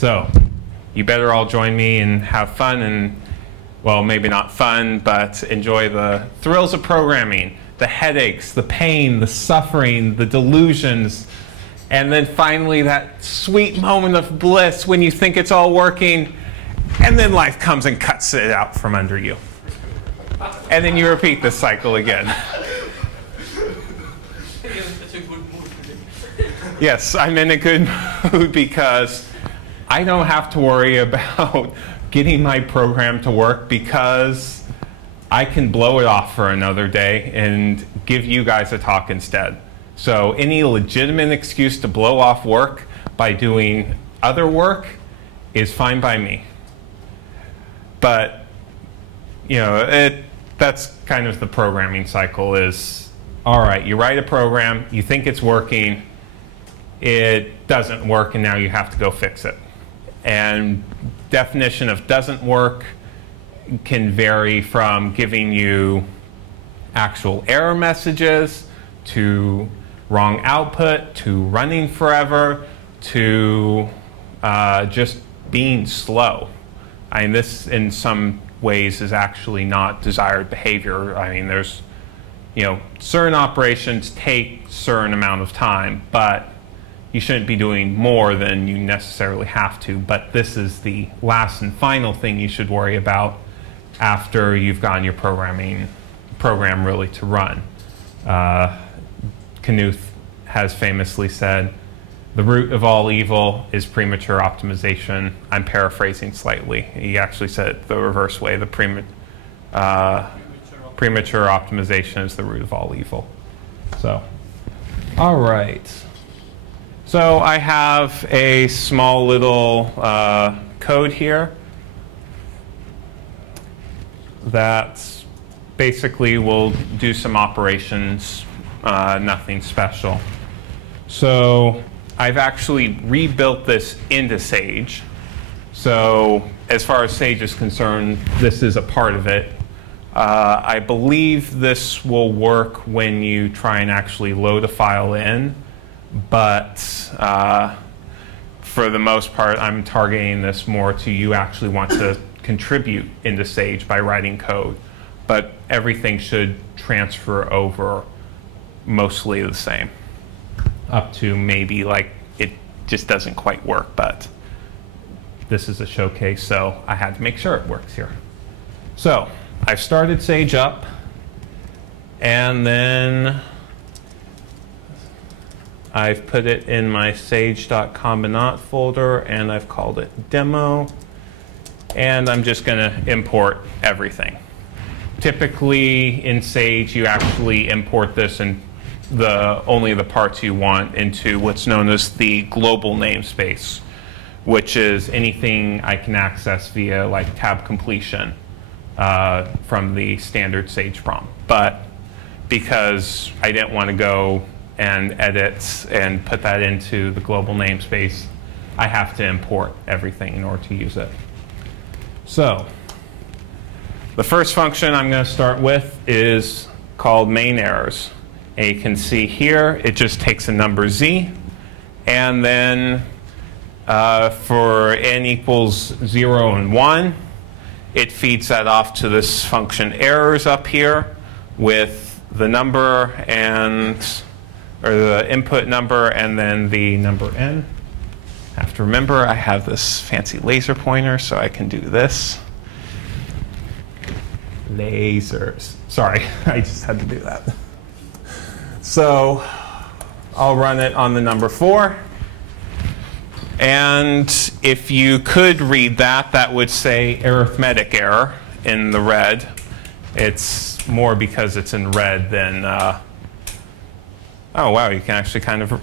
So you better all join me and have fun and, well, maybe not fun, but enjoy the thrills of programming, the headaches, the pain, the suffering, the delusions, and then finally that sweet moment of bliss when you think it's all working, and then life comes and cuts it out from under you. And then you repeat this cycle again. Yes, I'm in a good mood because I don't have to worry about getting my program to work, because I can blow it off for another day and give you guys a talk instead. So any legitimate excuse to blow off work by doing other work is fine by me. But, you know, that's kind of the programming cycle is, all right, you write a program, you think it's working, it doesn't work, and now you have to go fix it. And definition of doesn't work can vary from giving you actual error messages to wrong output to running forever to just being slow. I mean, this in some ways is actually not desired behavior. I mean, there's, you know, certain operations take certain amount of time, but you shouldn't be doing more than you necessarily have to. But this is the last and final thing you should worry about after you've gotten your program really to run. Knuth has famously said, the root of all evil is premature optimization. I'm paraphrasing slightly. He actually said it the reverse way. The premature optimization is the root of all evil. So, all right. So I have a small little code here that basically will do some operations, nothing special. So I've actually rebuilt this into Sage. So as far as Sage is concerned, this is a part of it. I believe this will work when you try and actually load a file in. But for the most part, I'm targeting this more to you actually want to contribute into Sage by writing code. But everything should transfer over mostly the same, up to maybe like it just doesn't quite work. But this is a showcase, so I had to make sure it works here. So I've started Sage up, and then I've put it in my sage.combinat folder, and I've called it demo, and I'm just going to import everything. Typically in Sage you actually import this and only the parts you want into what's known as the global namespace, which is anything I can access via like tab completion from the standard Sage prompt. But because I didn't want to go and edit and put that into the global namespace, I have to import everything in order to use it. So the first function I'm going to start with is called main errors. And you can see here it just takes a number z, and then for n equals 0 and 1, it feeds that off to this function errors up here with the number or the input number and then the number n. I have to remember I have this fancy laser pointer, so I can do this. Lasers. Sorry, I just had to do that. So I'll run it on the number 4. And if you could read that, that would say arithmetic error in the red. It's more because it's in red than oh wow, you can actually kind of,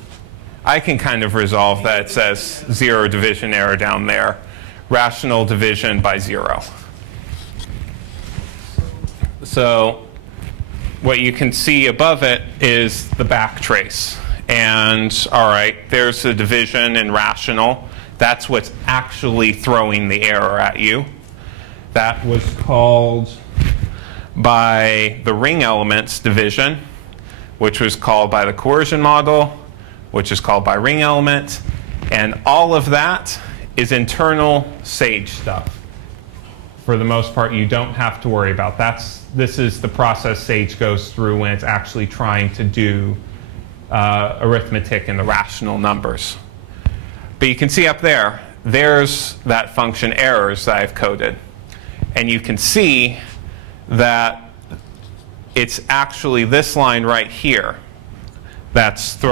I can kind of resolve that. It says 0 division error down there. Rational division by 0. So what you can see above it is the backtrace. And all right, there's the division in rational. That's what's actually throwing the error at you. That was called by the ring elements division, which was called by the coercion model, which is called by ring element. And all of that is internal Sage stuff. For the most part, you don't have to worry about. This is the process Sage goes through when it's actually trying to do arithmetic in the rational numbers. But you can see up there, there's that function errors that I've coded. And you can see that it's actually this line right here that's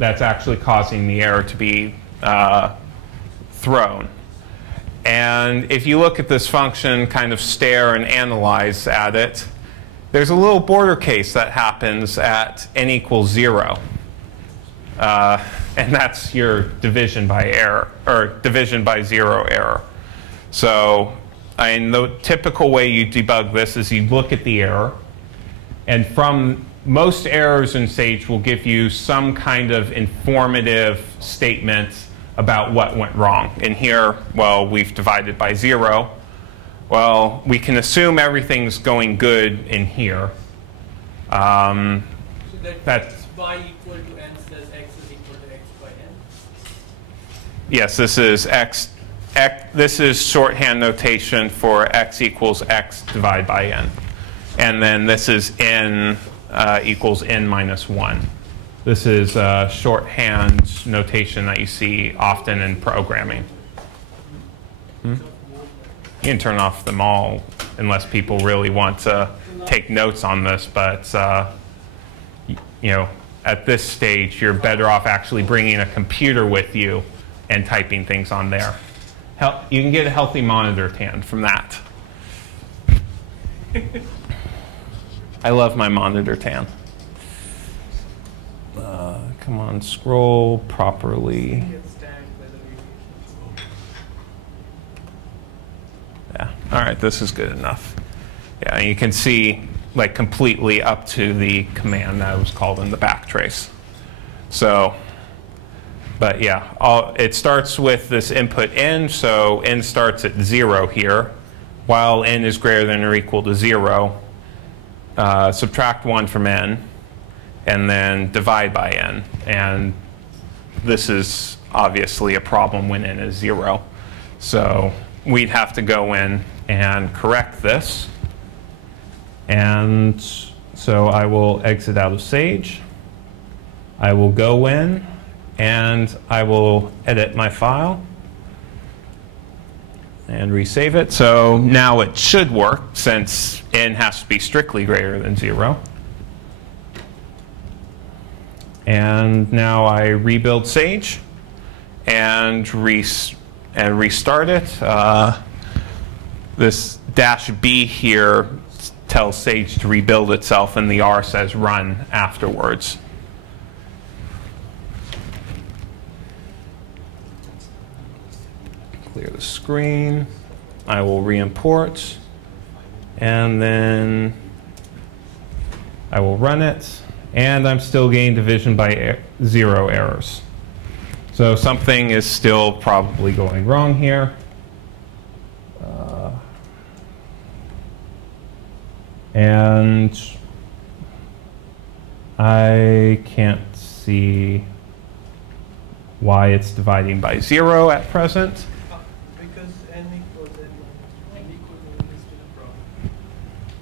actually causing the error to be thrown. And if you look at this function, kind of stare and analyze at it, there's a little border case that happens at n equals 0. And that's your division by error, or division by 0 error. So the typical way you debug this is you look at the error, and from most errors in Sage will give you some kind of informative statement about what went wrong. In here, well, we've divided by 0. Well, we can assume everything's going good in here. So that's y equal to n says x is equal to x by n? Yes, this is this is shorthand notation for x equals x divided by n. And then this is n equals n minus 1. This is shorthand notation that you see often in programming. You can turn off them all unless people really want to take notes on this, but you know, at this stage, you're better off actually bringing a computer with you and typing things on there. You can get a healthy monitor tan from that. I love my monitor tan. Come on, scroll properly. Yeah, all right, this is good enough. Yeah, and you can see like completely up to the command that was called in the backtrace. So, but yeah, it starts with this input n, so n starts at 0 here. While n is greater than or equal to 0, subtract 1 from n, and then divide by n. And this is obviously a problem when n is 0. So we'd have to go in and correct this. And so I will exit out of Sage. I will go in, and I will edit my file and resave it. So now it should work, since n has to be strictly greater than 0. And now I rebuild Sage and restart it. This -b here tells Sage to rebuild itself, and the R says run afterwards. Clear the screen. I will re-import, and then I will run it. And I'm still getting division by 0 errors. So something is still probably going wrong here. And I can't see why it's dividing by 0 at present. Because n equals n equals 1 is still a problem.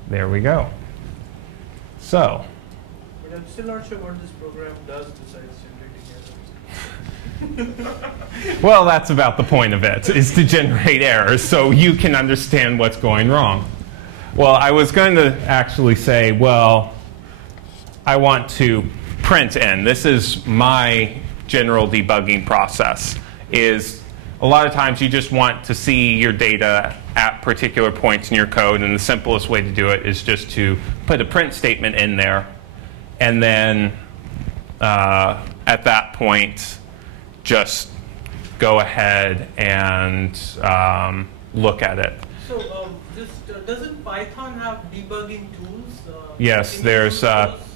There we go. So. But I'm still not sure what this program does besides generating errors. Well, that's about the point of it, is to generate errors so you can understand what's going wrong. Well, I was going to actually say, well, I want to print n. This is my general debugging process. Is a lot of times you just want to see your data at particular points in your code, and the simplest way to do it is just to put a print statement in there, and then at that point, just go ahead and look at it. So doesn't Python have debugging tools? Yes, there's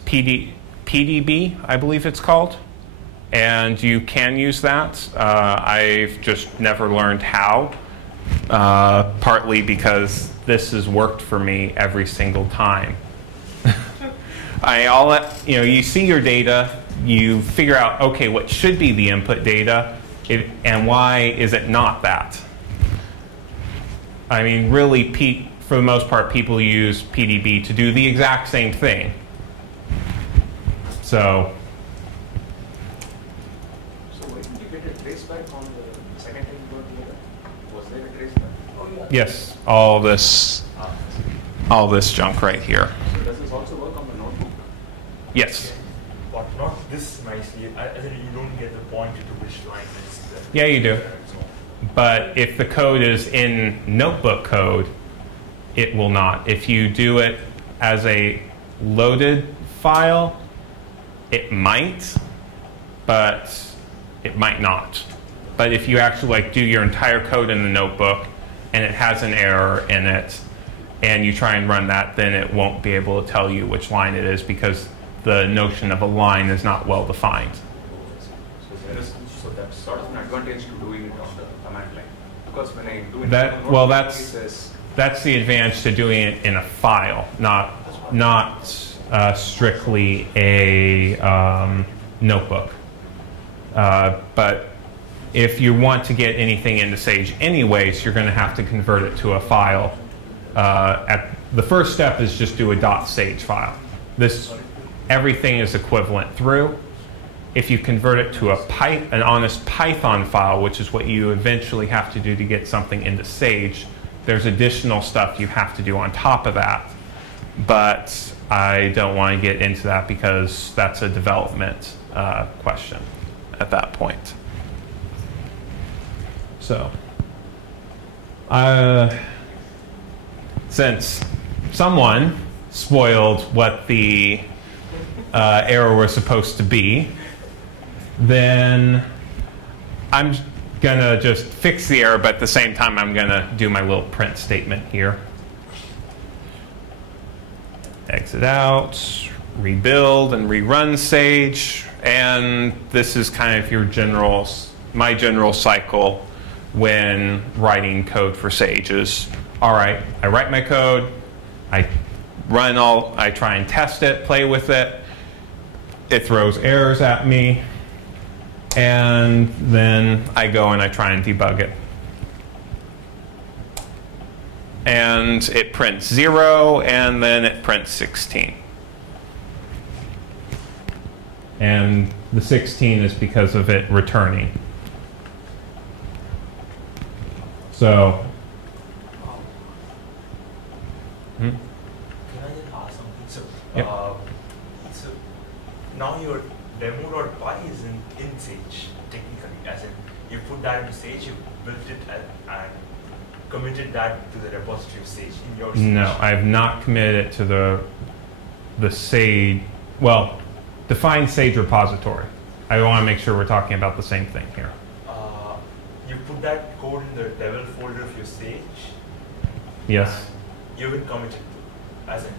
PDB, I believe it's called. And you can use that. I've just never learned how, partly because this has worked for me every single time. You see your data, you figure out, okay, what should be the input data, And why is it not that? I mean, really, for the most part, people use PDB to do the exact same thing. So when you get a traceback on the second thing you got later, was there a traceback? Oh, yeah. yes, all this junk right here. So does this also work on the notebook? Yes. But not this nicely. As in you don't get the pointer to which line is the Yeah, you do. But if the code is in notebook code, it will not. If you do it as a loaded file, it might, but it might not. But if you actually do your entire code in the notebook and it has an error in it, and you try and run that, then it won't be able to tell you which line it is because the notion of a line is not well defined. So that's sort of an advantage to doing it on the command line. Because when I do it that's the advantage to doing it in a file, not strictly a notebook. But if you want to get anything into Sage anyways, you're going to have to convert it to a file. The first step is just do a .sage file. Everything is equivalent through. If you convert it to an honest Python file, which is what you eventually have to do to get something into Sage, there's additional stuff you have to do on top of that. But I don't want to get into that because that's a development question at that point. So, since someone spoiled what the error was supposed to be, then I'm going to just fix the error, but at the same time I'm going to do my little print statement here. Exit out, rebuild and rerun Sage, and this is kind of my general cycle when writing code for Sage is, all right, I write my code, I try and test it, play with it, it throws errors at me, and then I go and I try and debug it. And it prints 0, and then it prints 16. And the 16 is because of it returning. So, Can I just ask something? So, yep. So now your demo.py is in Sage, technically, as in you put that into Sage, you built it and committed that to the repository of Sage in your Sage. No, I have not committed it to the Sage, well, define Sage repository. I want to make sure we're talking about the same thing here. You put that code in the devel folder of your Sage. Yes. You haven't committed to, as in?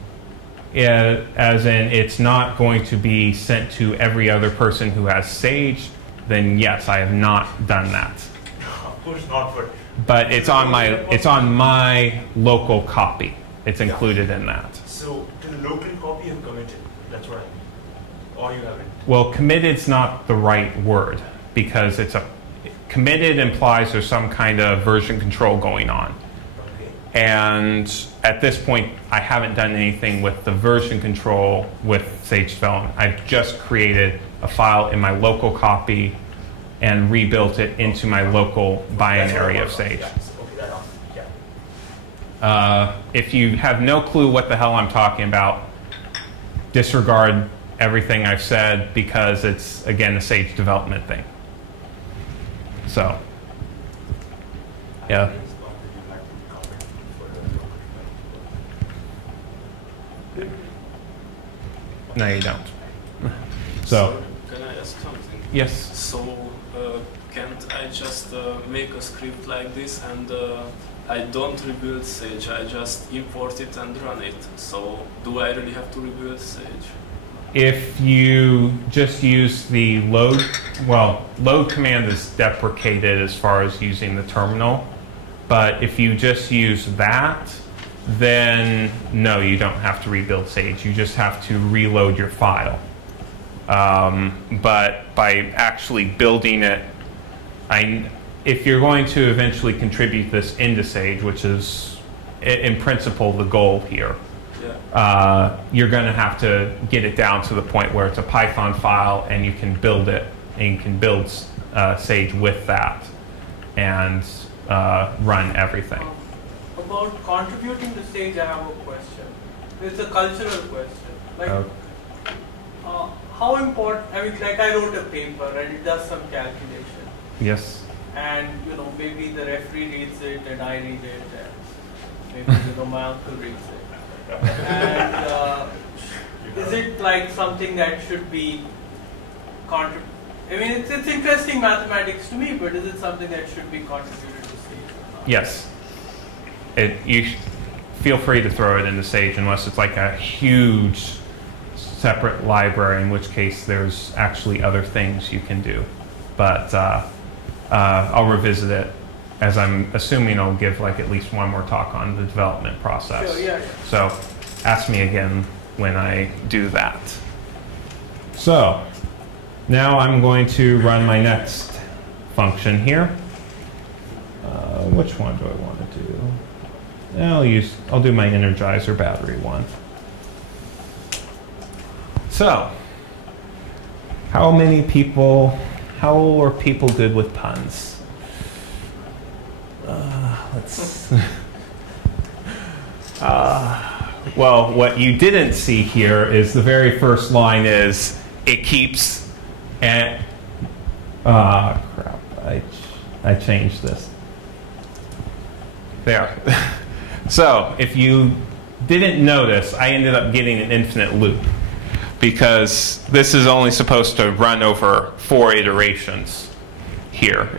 Yeah, as in it's not going to be sent to every other person who has Sage, then yes, I have not done that. Of course not, but it's on my local copy. It's included in that. So to the local copy you've committed, that's what I mean. Or you haven't. Well, committed's not the right word because committed implies there's some kind of version control going on. Okay. And at this point, I haven't done anything with the version control with Sage development. I've just created a file in my local copy and rebuilt it into my local binary of Sage. If you have no clue what the hell I'm talking about, disregard everything I've said because it's, again, a Sage development thing. So, yeah. No, you don't. So, can I ask something? Yes. So, can't I just make a script like this and I don't rebuild Sage, I just import it and run it. So, do I really have to rebuild Sage? If you just use the load command is deprecated as far as using the terminal. But if you just use that, then no, you don't have to rebuild Sage. You just have to reload your file. But by actually building it if you're going to eventually contribute this into Sage, which is in principle the goal here, you're going to have to get it down to the point where it's a Python file and you can build it, and you can build Sage with that and run everything. About contributing to Sage, I have a question. It's a cultural question. Like, how important? I mean, like, I wrote a paper and it does some calculation. Yes. And maybe the referee reads it and I read it, and maybe my uncle reads it. And is it like something that should be I mean, it's interesting mathematics to me, but is it something that should be contributed to Sage? Yes. You feel free to throw it into Sage unless it's like a huge separate library, in which case there's actually other things you can do. But I'll revisit it, as I'm assuming I'll give like at least one more talk on the development process. Sure, yeah. So ask me again when I do that. So now I'm going to run my next function here. Which one do I want to do? I'll do my Energizer battery one. So, how are people good with puns? Well, what you didn't see here is the very first line is, it keeps, and, crap, I changed this. There. So, if you didn't notice, I ended up getting an infinite loop, because this is only supposed to run over 4 iterations here,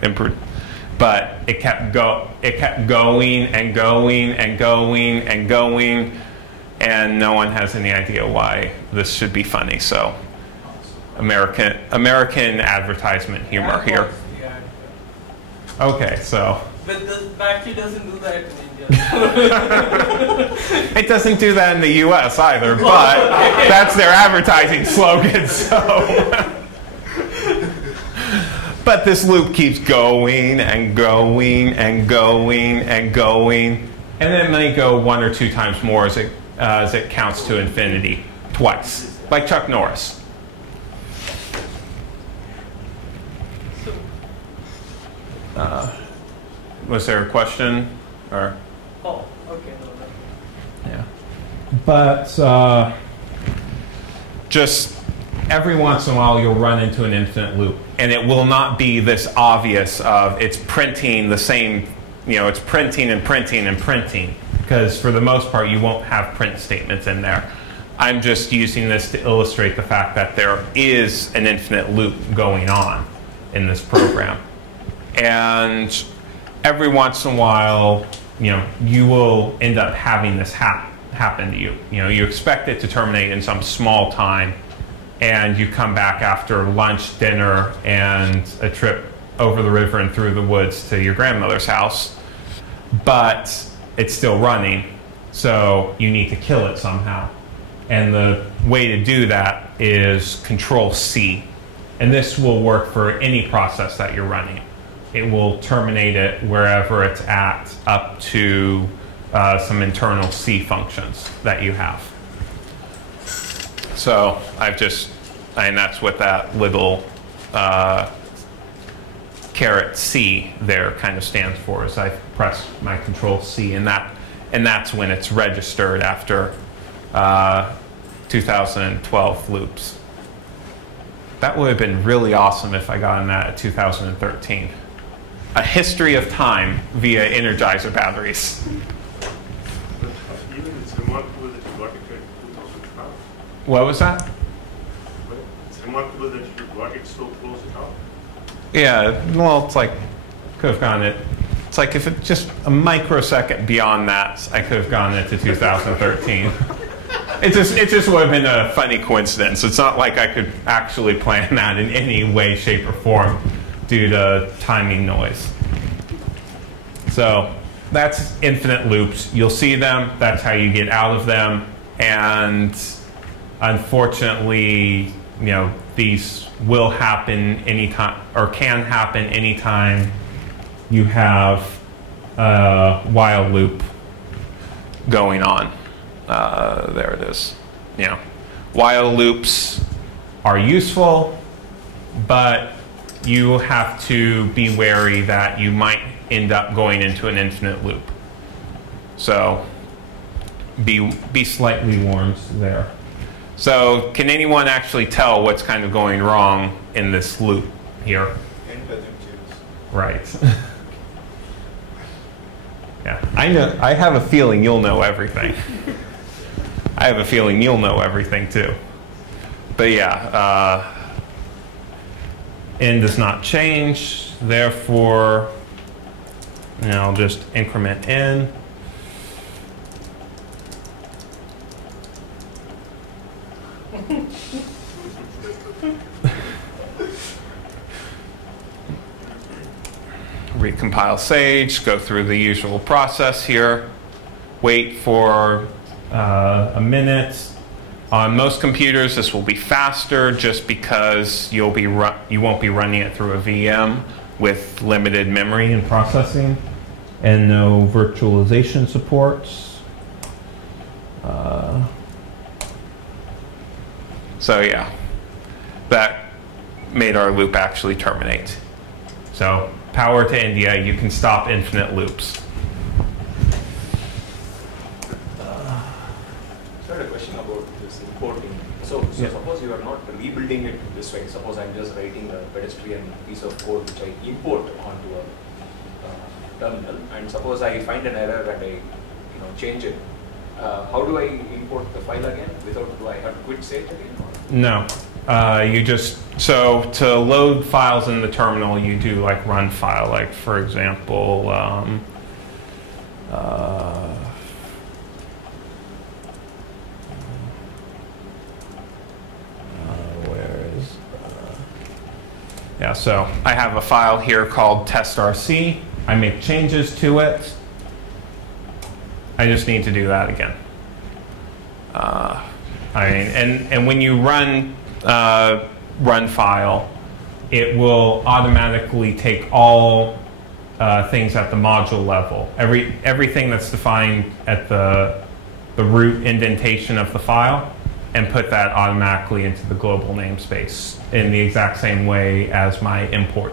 but it kept going and going and going and going, and no one has any idea why this should be funny. So, American advertisement humor here. Okay, so. But the battery doesn't do that in India. It doesn't do that in the US either, but that's their advertising slogan, so. But this loop keeps going and going and going and going, and then it may go 1 or 2 times more as it counts to infinity, twice, like Chuck Norris. Was there a question? Or? Oh, okay. Yeah. But just every once in a while you'll run into an infinite loop. And it will not be this obvious of it's printing the same, it's printing and printing and printing. Because for the most part you won't have print statements in there. I'm just using this to illustrate the fact that there is an infinite loop going on in this program. And every once in a while, you will end up having this happen to you. You expect it to terminate in some small time, and you come back after lunch, dinner, and a trip over the river and through the woods to your grandmother's house, but it's still running, so you need to kill it somehow. And the way to do that is Control-C, and this will work for any process that you're running. It will terminate it wherever it's at, up to some internal C functions that you have. So and that's what that little ~C there kind of stands for, is I press my Control-C, and that's when it's registered after 2012 loops. That would have been really awesome if I got in that at 2013. A history of time via Energizer batteries. But even it's remarkable that you got it in 2012. What was that? But it's remarkable that you got it so close enough. Yeah, well, it's like, could have gone it. It's like if it just a microsecond beyond that, I could have gone into 2013. It just would have been a funny coincidence. It's not like I could actually plan that in any way, shape, or form due to timing noise. So that's infinite loops. You'll see them. That's how you get out of them. And unfortunately, these will happen anytime, or can happen anytime you have a while loop going on. There it is. Yeah. While loops are useful, but you have to be wary that you might end up going into an infinite loop. So be slightly warned there. So can anyone actually tell what's kind of going wrong in this loop here? End doesn't change. Right. Yeah, I know. I have a feeling you'll know everything. I have a feeling you'll know everything too. But yeah, n does not change. Therefore, I'll just increment n. Recompile Sage, go through the usual process here, wait for a minute. On most computers, this will be faster just because you won't be running it through a VM with limited memory and processing, and no virtualization supports. So yeah, that made our loop actually terminate. So power to India, you can stop infinite loops. So I had a question about this importing. So Yeah. suppose you are not rebuilding it this way. Suppose I'm just writing a pedestrian piece of code which I import onto a terminal, and suppose I find an error and I change it. How do I import the file again? Do I have to quit Sage again? Or? No, you just, so to load files in the terminal, you do like run file, like for example, yeah, so I have a file here called test.rc. I make changes to it. I just need to do that again. And when you run file, it will automatically take all things at the module level. Everything that's defined at the root indentation of the file, and put that automatically into the global namespace in the exact same way as my import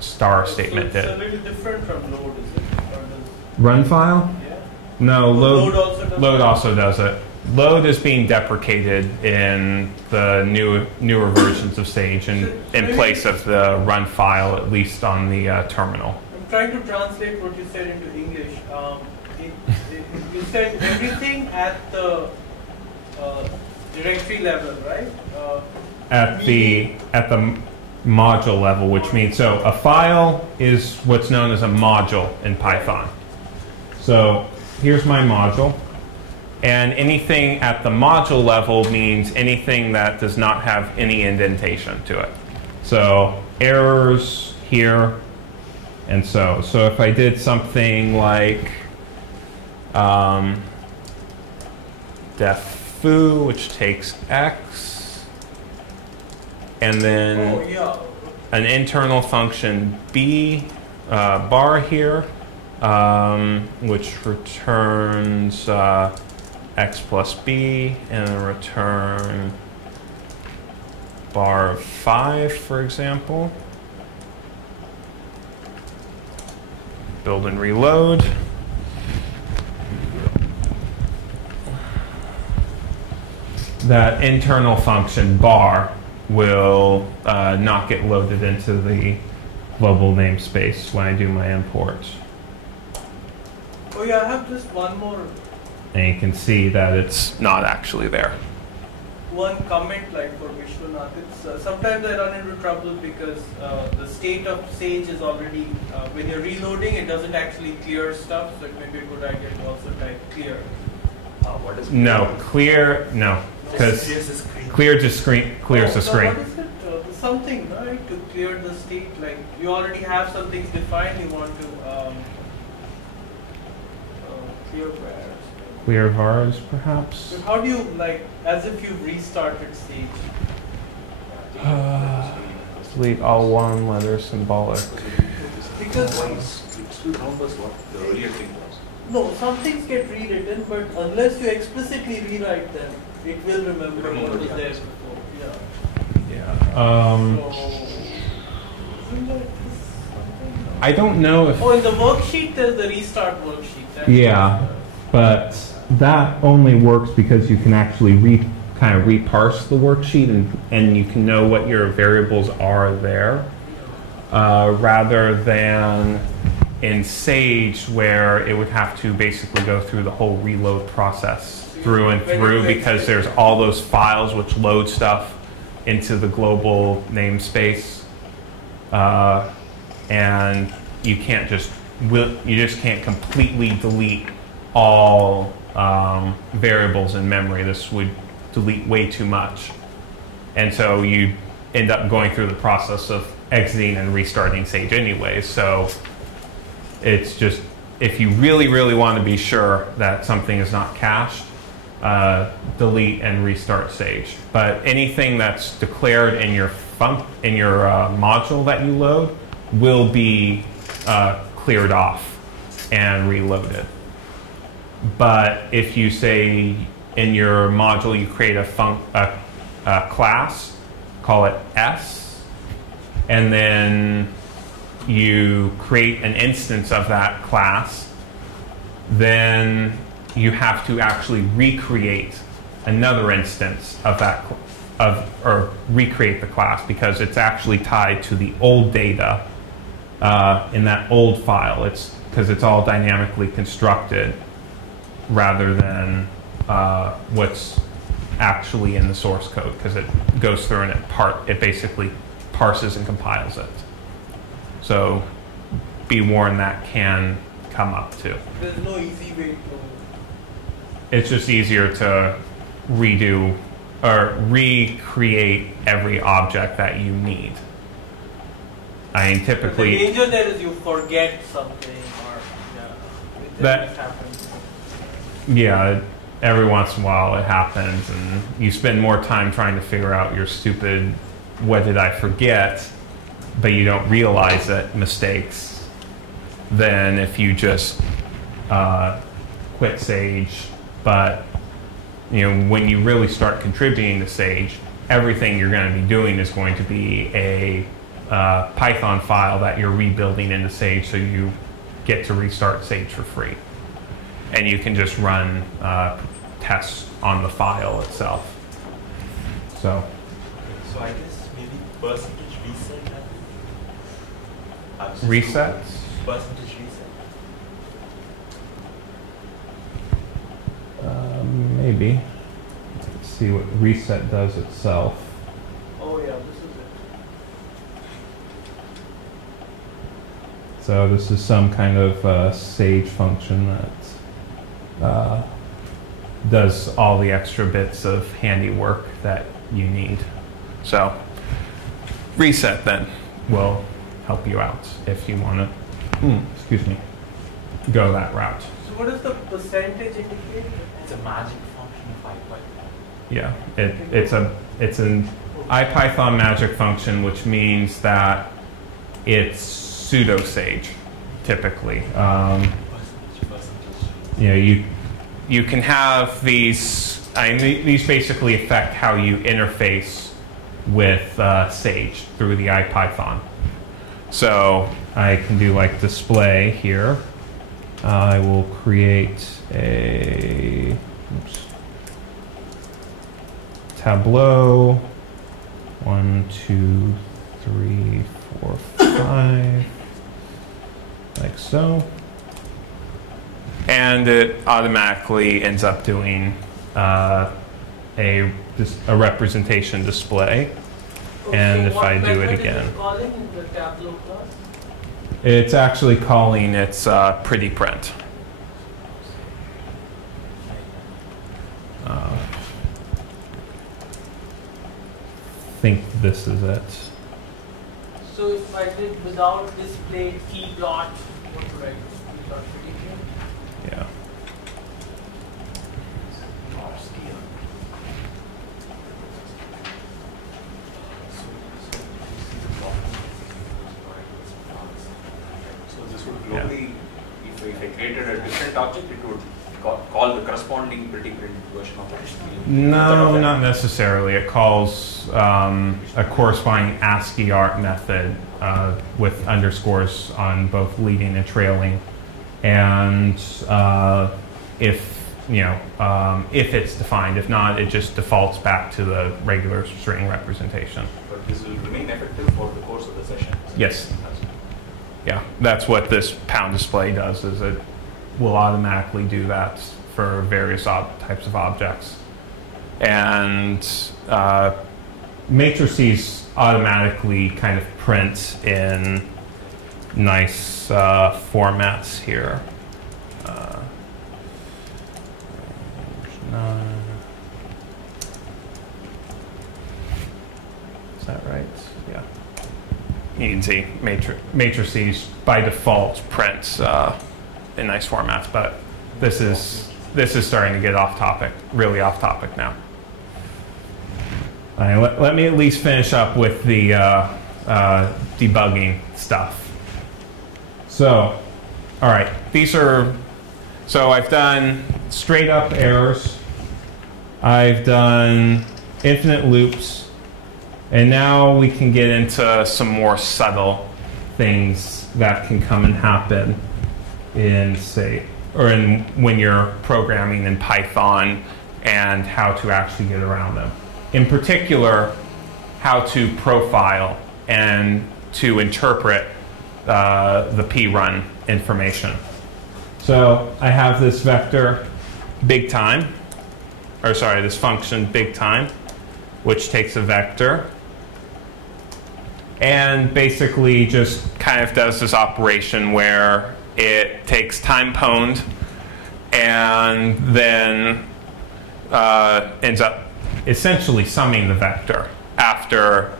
star statement did. It's a little different from load, is it? Or does, Run file? yeah. No, Load also does load it? also does it. Load is being deprecated in the newer versions of Sage in place of the run file, at least on the terminal. I'm trying to translate what you said into English. You said everything at the directory level, right? At the module level, which means, so a file is what's known as a module in Python. So here's my module, and anything at the module level means anything that does not have any indentation to it. So errors here, and so if I did something like def foo, which takes x, and then an internal function b bar here, which returns x plus b, and a return bar of 5, for example. Build and reload. That internal function bar will not get loaded into the global namespace when I do my import. Oh yeah, I have just one more. And you can see that it's not actually there. One comment like for Vishwanath. It's sometimes I run into trouble because the state of Sage is already when you're reloading, it doesn't actually clear stuff. So it may be a good idea to also type clear. What is No, clear, no, because clear just clears the screen. What is it? Something, right? To clear the state, like you already have some things defined. You want to clear where. Clear vars, perhaps. So how do you, like, as if you've restarted Sage? Delete all one letter symbolic. Because It still remembers what the earlier thing was. no, some things get rewritten, but unless you explicitly rewrite them, it will remember what was there before. Yeah. Yeah. So, isn't there something? I don't know if. Oh, in the worksheet, there's the restart worksheet. That's Yeah, but that only works because you can actually kind of reparse the worksheet and you can know what your variables are there, rather than in Sage where it would have to basically go through the whole reload process through and through because there's all those files which load stuff into the global namespace, and you just can't completely delete all variables in memory. This would delete way too much, and so you end up going through the process of exiting and restarting Sage anyways. So it's just, if you really want to be sure that something is not cached, delete and restart Sage. But anything that's declared in your module that you load will be cleared off and reloaded. But if you say in your module you create a class, call it S, and then you create an instance of that class, then you have to actually recreate another instance of that, or recreate the class, because it's actually tied to the old data in that old file. It's because it's all dynamically constructed rather than what's actually in the source code, because it goes through and it basically parses and compiles it. So be warned, that can come up too. There's no easy way to. It's just easier to redo or recreate every object that you need. I mean, typically. The danger there is you forget something, or that happens. Yeah, every once in a while it happens, and you spend more time trying to figure out your stupid "what did I forget," but you don't realize it mistakes, than if you just quit Sage. But when you really start contributing to Sage, everything you're going to be doing is going to be a Python file that you're rebuilding into Sage, so you get to restart Sage for free. And you can just run tests on the file itself. So I guess maybe percentage reset. Resets? Percentage reset. Maybe. Let's see what reset does itself. Oh yeah, this is it. So this is some kind of Sage function that does all the extra bits of handiwork that you need. So reset then will help you out if you want to, go that route. So what does the percentage indicate? It's a magic function of Python. Yeah, it's an IPython magic function, which means that it's pseudo Sage typically. You can have these. These basically affect how you interface with Sage through the IPython. So I can do like display here. I will create a tableau. 1, 2, 3, 4, 5, like so. And it automatically ends up doing a representation display. And if I do it again, Calling in the Tableau class? it's actually calling its pretty print. I think this is it. So if I did without display key dot, what would I do? Key dot pretty print? Yeah. So if I created a different object, it would call the corresponding pretty print version of it. No, not necessarily. It calls a corresponding ASCII art method with underscores on both leading and trailing. And if it's defined, if not, it just defaults back to the regular string representation. But this will remain effective for the course of the session. Yes. Yeah, that's what this pound display does, is it will automatically do that for various types of objects. And matrices automatically kind of print in nice formats here. Is that right? Yeah. You can see matrices by default print in nice formats, but this is starting to get off topic, really off topic now. All right, let me at least finish up with the debugging stuff. So, all right, so I've done straight up errors, I've done infinite loops, and now we can get into some more subtle things that can come and happen in, when you're programming in Python, and how to actually get around them. In particular, how to profile and to interpret the p-run information. So I have this vector big time, or sorry, this function big time, which takes a vector and basically just kind of does this operation where it takes time pwned and then ends up essentially summing the vector after,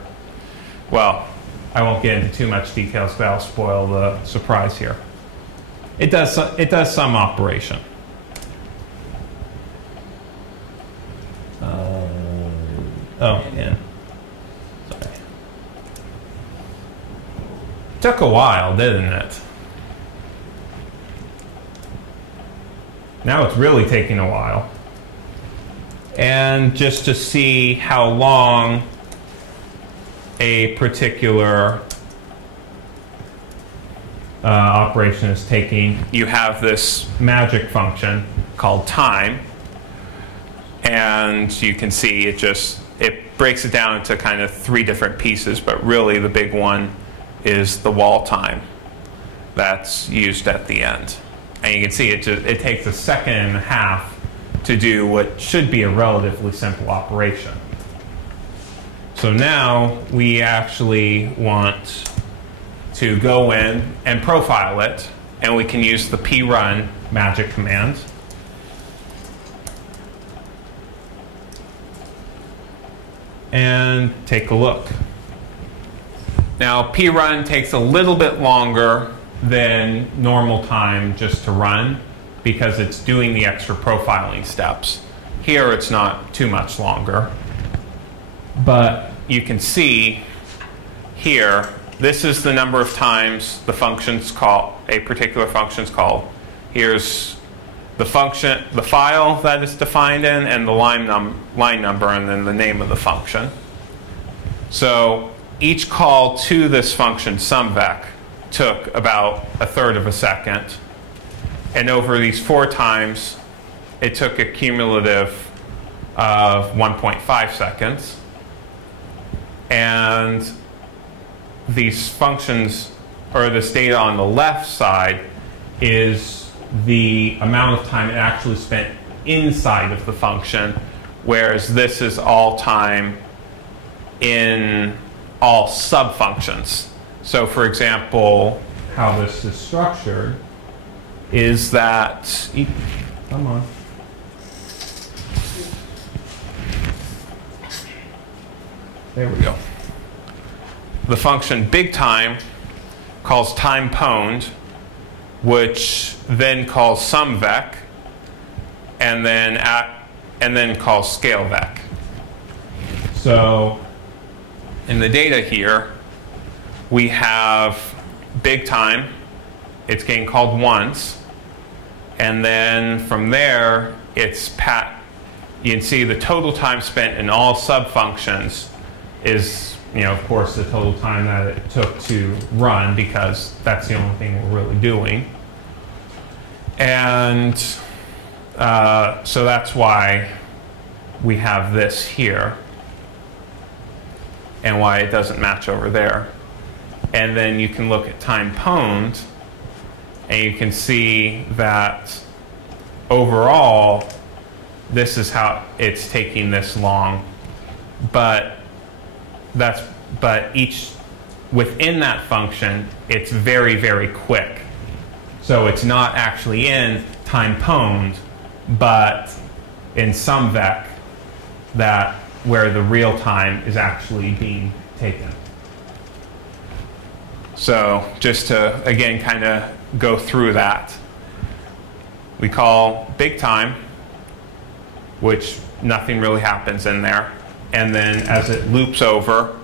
well, I won't get into too much details, but I'll spoil the surprise here. It does some operation. Yeah. Sorry. Took a while, didn't it? Now it's really taking a while. And just to see how long a particular operation is taking, you have this magic function called time, and you can see it breaks it down into kind of 3 different pieces, but really the big one is the wall time that's used at the end. And you can see it takes a second and a half to do what should be a relatively simple operation. So now we actually want to go in and profile it, and we can use the prun magic command. And take a look. Now prun takes a little bit longer than normal time just to run, because it's doing the extra profiling steps. Here it's not too much longer. But you can see here, this is the number of times the function's called, a particular function's called. Here's the function, the file that it's defined in, and the line number, and then the name of the function. So each call to this function, sumvec, took about 1/3 of a second. And over these 4 times, it took a cumulative of 1.5 seconds. And these functions, or this data on the left side, is the amount of time it actually spent inside of the function, whereas this is all time in all sub-functions. So for example, how this is structured is that, come on. There we go. The function big time calls time pwned, which then calls sumvec, and then calls scalevec. So in the data here, we have big time. It's getting called once, And then from there, you can see the total time spent in all sub-functions is, of course, the total time that it took to run, because that's the only thing we're really doing. And so that's why we have this here, and why it doesn't match over there. And then you can look at time pwned, and you can see that overall, this is how it's taking this long. But within that function, it's very, very quick. So it's not actually in time pwned, but in some vec where the real time is actually being taken. So just to, again, kind of go through that. We call big time, which nothing really happens in there. And then as it loops over,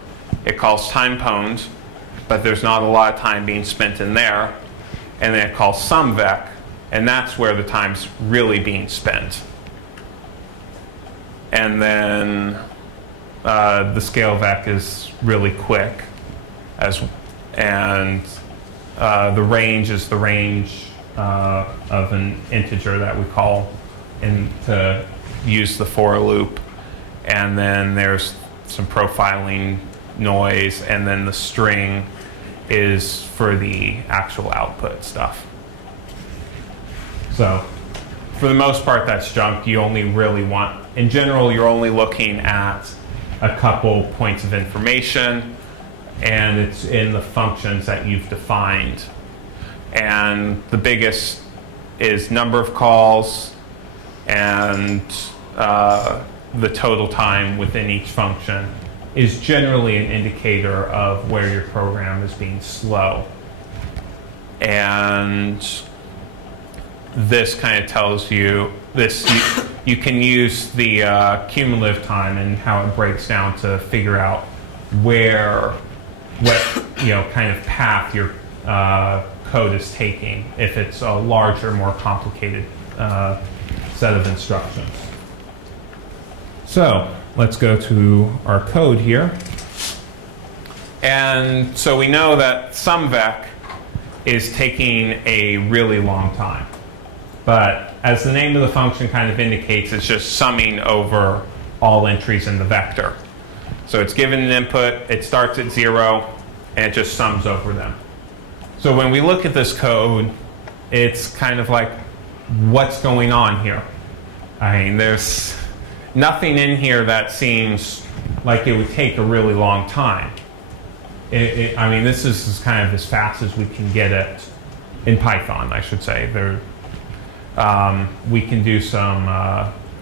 it calls time pwned, but there's not a lot of time being spent in there. And then it calls sum vec, and that's where the time's really being spent. And then the scale vec is really quick, and the range is the range of an integer that we call to use the for loop. And then there's some profiling noise, and then the string is for the actual output stuff. So for the most part, that's junk. You only really want, in general, you're only looking at a couple points of information, and it's in the functions that you've defined. And the biggest is number of calls and the total time within each function is generally an indicator of where your program is being slow. And this kind of tells you this. You can use the cumulative time and how it breaks down to figure out what kind of path your code is taking, if it's a larger, more complicated set of instructions. So let's go to our code here. And so we know that sumVec is taking a really long time. But as the name of the function kind of indicates, it's just summing over all entries in the vector. So it's given an input, it starts at 0, and it just sums over them. So when we look at this code, it's kind of like, what's going on here? I mean, there's nothing in here that seems like it would take a really long time. I mean, this is kind of as fast as we can get it in Python, I should say. We can do some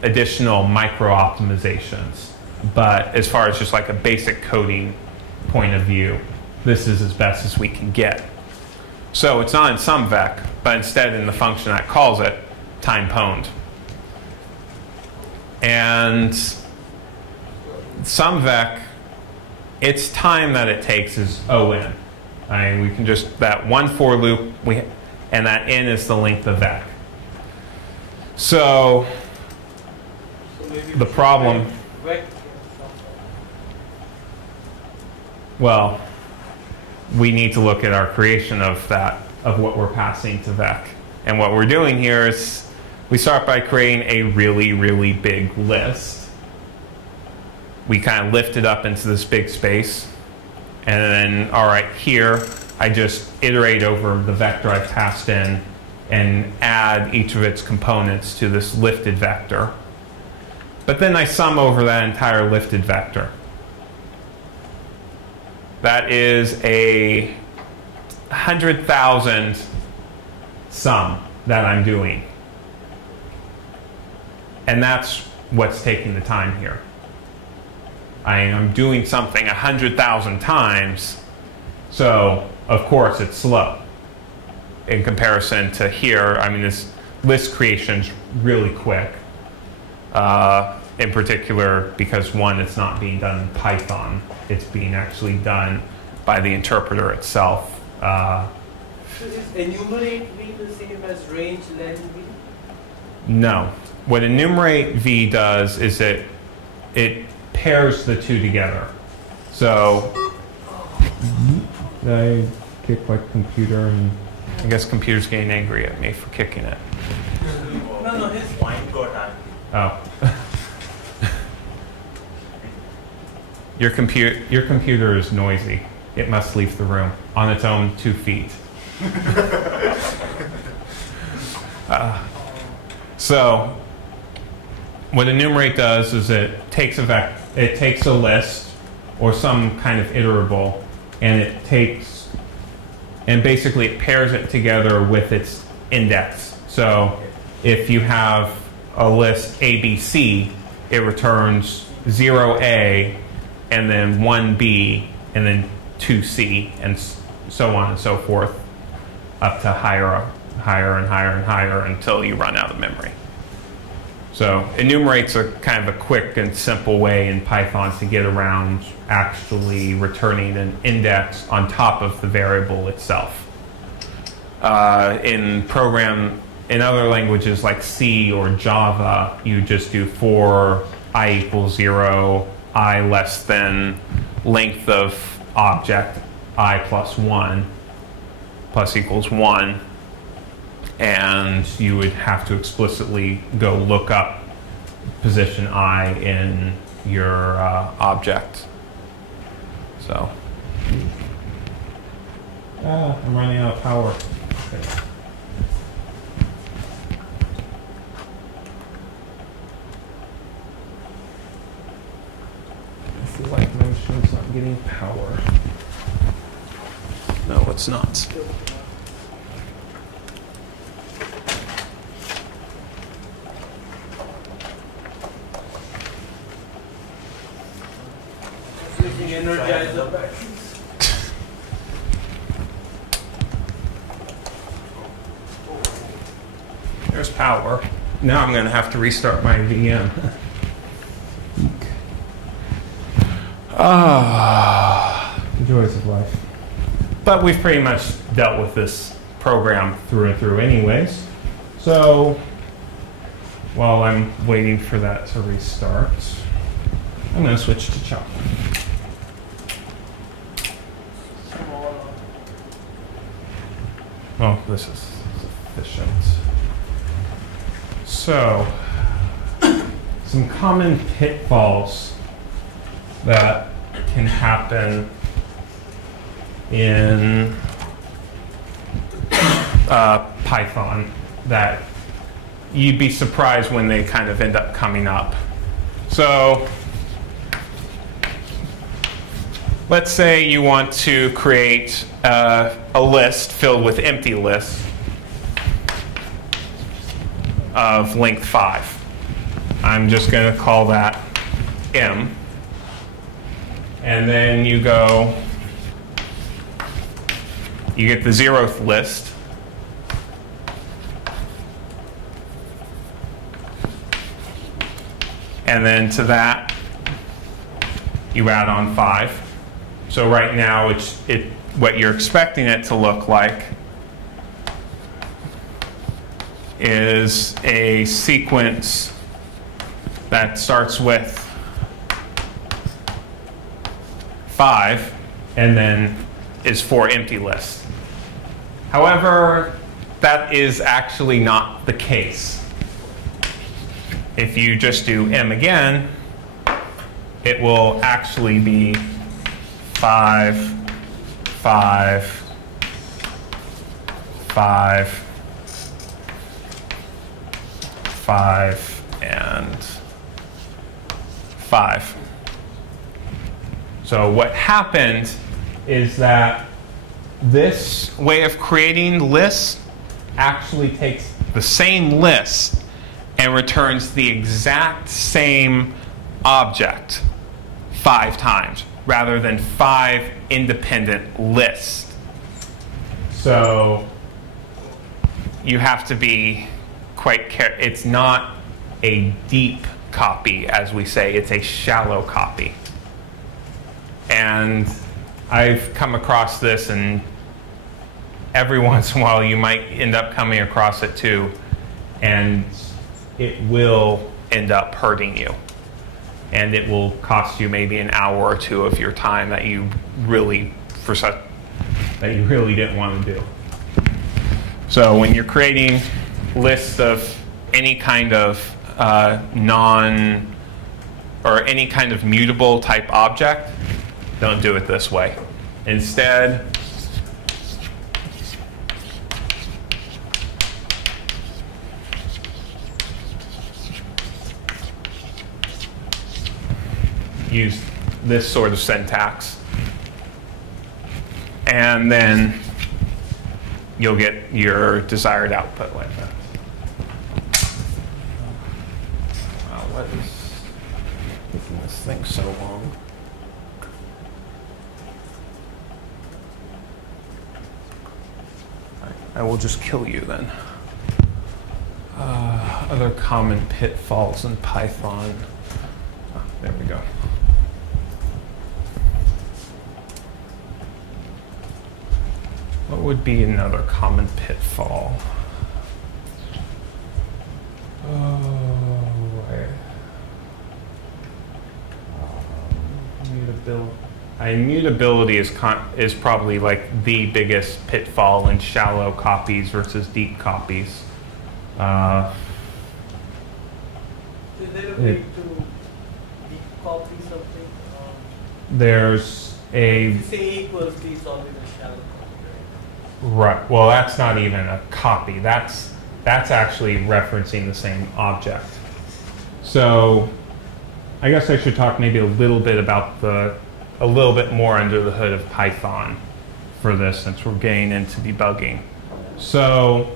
additional micro optimizations. But as far as just like a basic coding point of view, this is as best as we can get. So it's not in sumVec, but instead in the function that calls it, time pwned. And sumVec, its time that it takes is O(n). I mean, we can just, that one for loop, and that n is the length of vec. So the problem, well, we need to look at our creation of that, of what we're passing to vec. And what we're doing here is we start by creating a really, really big list. We kind of lift it up into this big space. And then, all right, here, I just iterate over the vector I've passed in and add each of its components to this lifted vector. But then I sum over that entire lifted vector. That is a 100,000 sum that I'm doing. And that's what's taking the time here. I'm doing something 100,000 times, so of course it's slow. In comparison to here, I mean, this list creation's really quick. In particular, because one, it's not being done in Python. It's being actually done by the interpreter itself. So is enumerate v the same as range len v? No. What enumerate v does is it pairs the two together. So I kick my computer, and I guess computer's getting angry at me for kicking it. No, his Mine got angry. Oh. Your computer is noisy. It must leave the room on its own 2 feet. So what enumerate does is it takes a list or some kind of iterable, and basically it pairs it together with its index. So if you have a list ABC, it returns 0A and then 1B and then 2C and so on and so forth up to higher and higher until you run out of memory. So enumerate's a kind of a quick and simple way in Python to get around actually returning an index on top of the variable itself. In other languages like C or Java, you just do for I equals 0, I less than length of object I plus 1 plus equals 1, and you would have to explicitly go look up position I in your object. So, I'm running out of power. Okay. I feel like my machine's not getting power. No, it's not. Energizer batteries. There's power. Now I'm going to have to restart my VM. The joys of life. But we've pretty much dealt with this program through and through anyways. So while I'm waiting for that to restart, I'm going to switch to Chop. Oh, this is efficient. So, some common pitfalls that can happen in Python that you'd be surprised when they kind of end up coming up. So, let's say you want to create a list filled with empty lists of length 5. I'm just going to call that M. And then you go, you get the 0th list. And then to that, you add on 5. So right now, what you're expecting it to look like is a sequence that starts with 5 and then is 4 empty lists. However, that is actually not the case. If you just do M again, it will actually be 5, 5, 5, 5, and 5. So what happened is that this way of creating lists actually takes the same list and returns the exact same object 5 times, rather than 5 independent lists. So you have to be quite careful. It's not a deep copy, as we say. It's a shallow copy. And I've come across this and every once in a while you might end up coming across it too, and it will end up hurting you. And it will cost you maybe an hour or two of your time that you really didn't want to do. So when you're creating lists of any kind of any kind of mutable type object, don't do it this way. Instead, use this sort of syntax. And then you'll get your desired output like that. What is making this thing so long? I will just kill you then. Other common pitfalls in Python. Oh, there we go. What would be another common pitfall? Immutability is probably like the biggest pitfall in shallow copies versus deep copies. Is there a way to deep copy something? There's a... If you say A equals B is always a shallow copy, right? Right. Well, that's not even a copy. That's actually referencing the same object. So I guess I should talk maybe a little bit about a little bit more under the hood of Python for this, since we're getting into debugging. So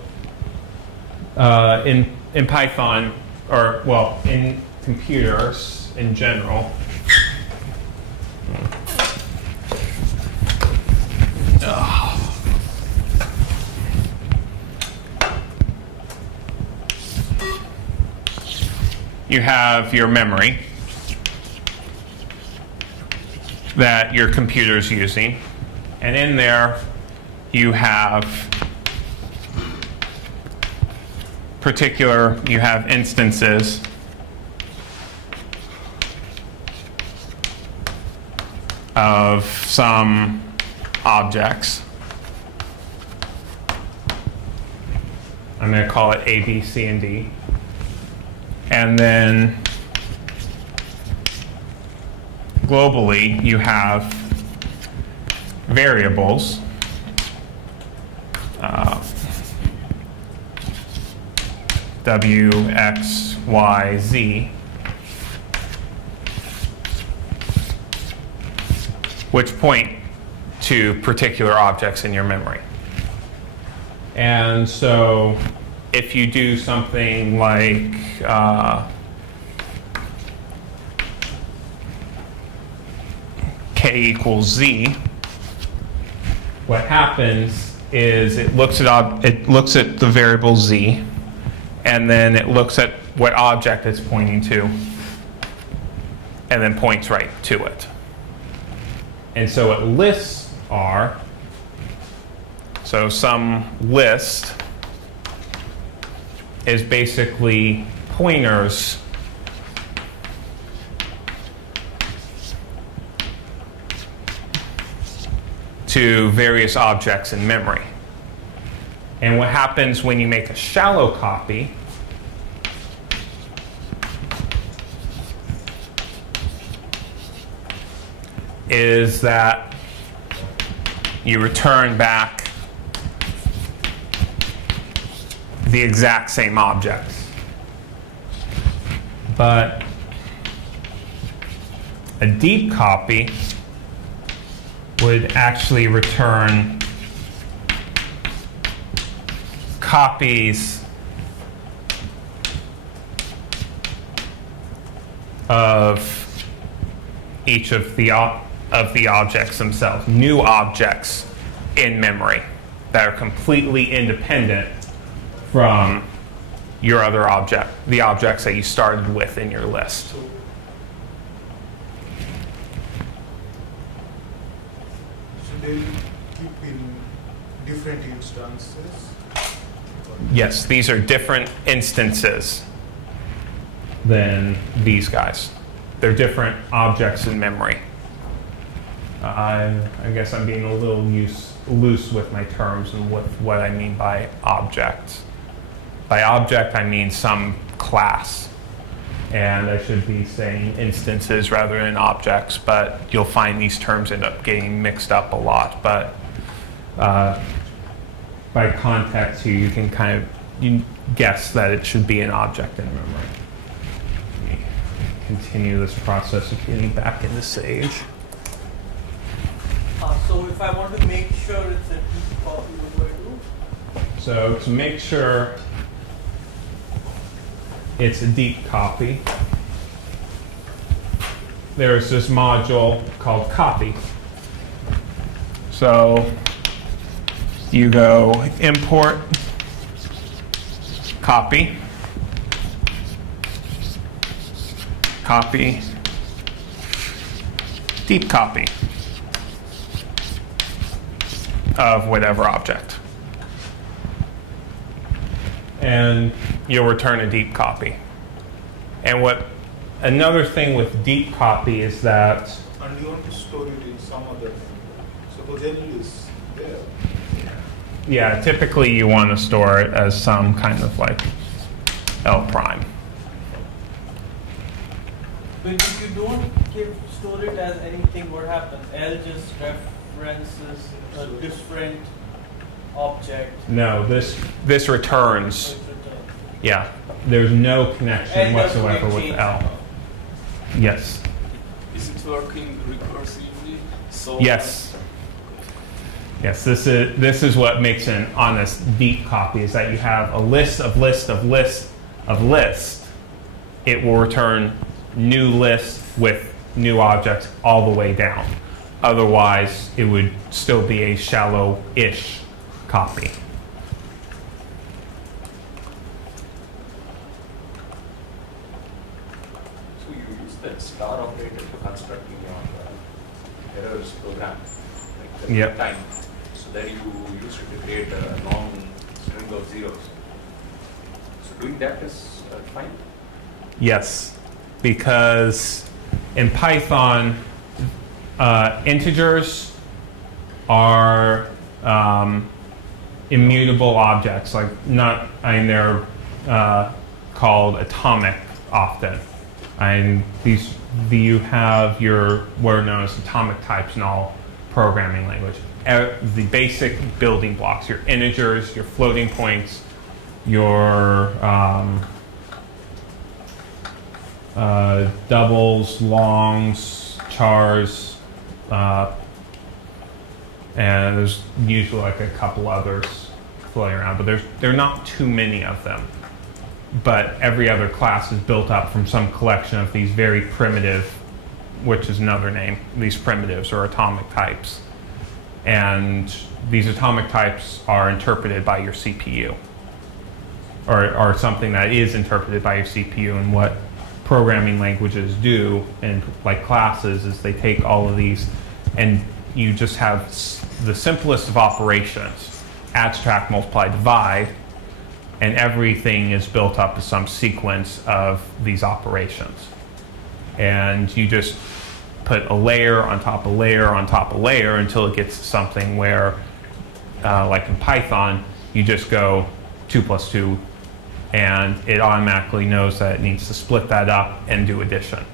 in Python, or well, in computers in general, you have your memory that your computer's using, and in there you have instances of some objects. I'm going to call it A, B, C, and D. And then globally, you have variables W, X, Y, Z, which point to particular objects in your memory. And so if you do something like K equals Z, what happens is it looks at the variable Z, and then it looks at what object it's pointing to, and then points right to it. And so what lists are, so some list is basically pointers to various objects in memory. And what happens when you make a shallow copy is that you return back the exact same objects. But a deep copy would actually return copies of each of the objects themselves, new objects in memory that are completely independent from your other object, the objects that you started with in your list. So they'll keep in different instances? Yes, these are different instances than these guys. They're different objects in memory. I guess I'm being a little loose with my terms and what I mean by object. By object, I mean some class. And I should be saying instances rather than objects, but you'll find these terms end up getting mixed up a lot. But by context here, you can kind of guess that it should be an object in memory. Let me continue this process of getting back into Sage. So if I want to make sure it's a deep copy, what do I do? So to make sure it's a deep copy, there's this module called copy. So you go import copy, copy, deep copy of whatever object. And you'll return a deep copy. And another thing with deep copy is that, And you want to store it in some other memory. Suppose L is there. yeah, typically you want to store it as some kind of like L prime. But if you don't store it as anything, what happens? L just references a different object. No, this returns. It returns. Yeah, there's no connection And doesn't whatsoever make with change L. at all. Yes. Is it working recursively? So Yes. Yes, this is what makes an honest deep copy, is that you have a list of list of list of list. It will return new list with new objects all the way down. Otherwise, it would still be a shallow-ish copy. So you use that star operator to constructing your errors program, like the Yep. time. So that you use it to create a long string of zeros. So doing that is fine. Yes, because in Python, integers are immutable objects. They're called atomic often. And you have what are known as atomic types in all programming language. The basic building blocks, your integers, your floating points, your doubles, longs, chars, and there's usually like a couple others floating around, but there are not too many of them. But every other class is built up from some collection of these very primitive, which is another name, these primitives or atomic types. And these atomic types are interpreted by your CPU, or something that is interpreted by your CPU. And what programming languages do, and like classes, is they take all of these and you just have the simplest of operations, add, subtract, multiply, divide, and everything is built up to some sequence of these operations. And you just put a layer on top of layer on top of layer until it gets to something where, like in Python, you just go 2 + 2, and it automatically knows that it needs to split that up and do addition.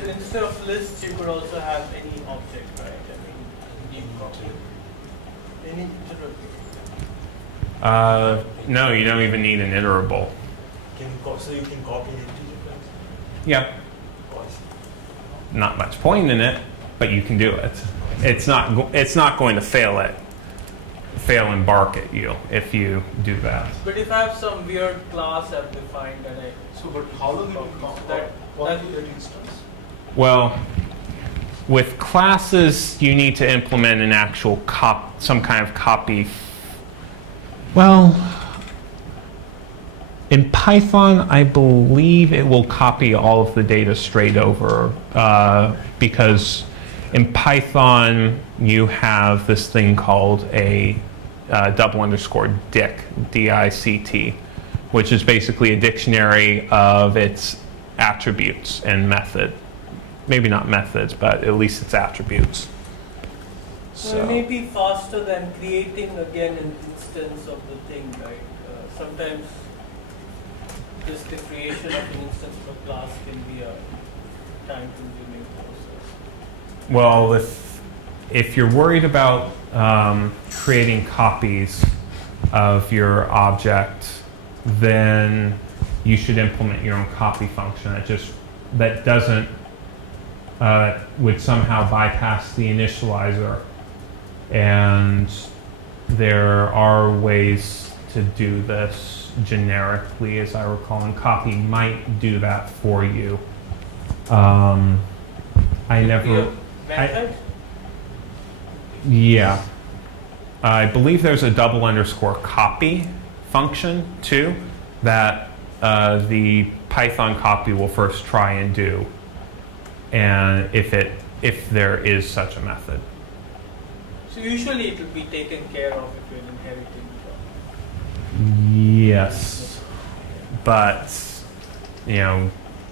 So instead of lists, you could also have any object, right? I mean, deep copy. Any No, you don't even need an iterable. So you can copy an integer, right? Yeah, not much point in it, but you can do it. It's not going to fail and bark at you if you do that. But if I have some weird class I've defined and So, but how long it will that copy that instance? Well, with classes, you need to implement an actual some kind of copy. Well, in Python, I believe it will copy all of the data straight over because In Python, you have this thing called a double underscore dict, D-I-C-T, which is basically a dictionary of its attributes and method. Maybe not methods, but at least its attributes. So it may be faster than creating again an instance of the thing, right? Sometimes just the creation of an instance of a class can be a time-consuming process. Well, if you're worried about creating copies of your object, then you should implement your own copy function. That doesn't would somehow bypass the initializer, and there are ways to do this generically, as I recall, and copy might do that for you. Yeah. I believe there's a double underscore copy function too that the Python copy will first try and do, and if there is such a method. So usually it will be taken care of if you're inheriting from. Yes, but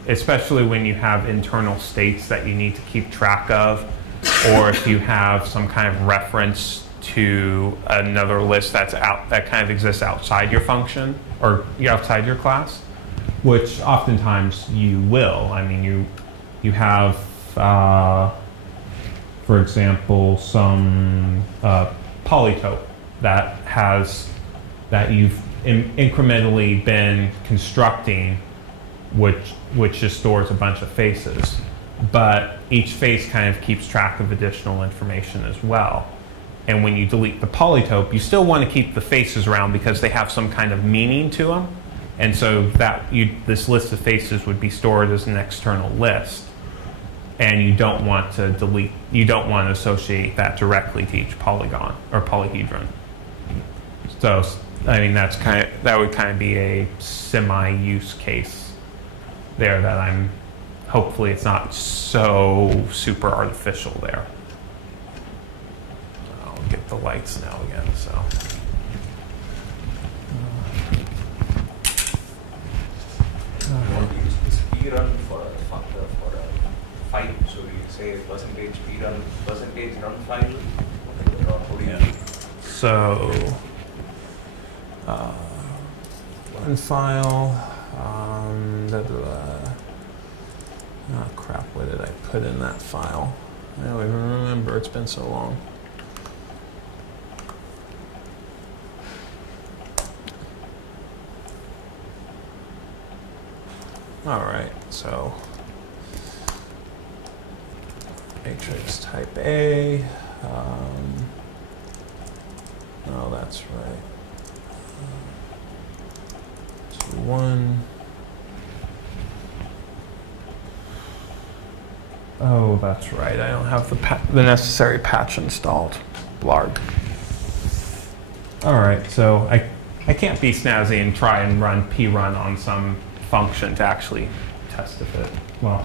especially when you have internal states that you need to keep track of, or if you have some kind of reference to another list that kind of exists outside your function or outside your class, which oftentimes you will. I mean, you have, for example, some polytope that you've incrementally been constructing, which just stores a bunch of faces, but each face kind of keeps track of additional information as well. And when you delete the polytope, you still want to keep the faces around because they have some kind of meaning to them. And so this list of faces would be stored as an external list. And you don't want to associate that directly to each polygon or polyhedron. So, I mean, that would kind of be a semi-use case there that hopefully it's not so super artificial there. Get the lights now again, so. Run for a file. So you say percentage p run, percentage run file. So run file. Oh crap! What did I put in that file? I don't even remember. It's been so long. All right, so matrix type A. Oh, that's right. 2, 1. Oh, that's right. I don't have the necessary patch installed. Blarg. All right, so I can't be snazzy and try and run prun on some function to actually test if it, well,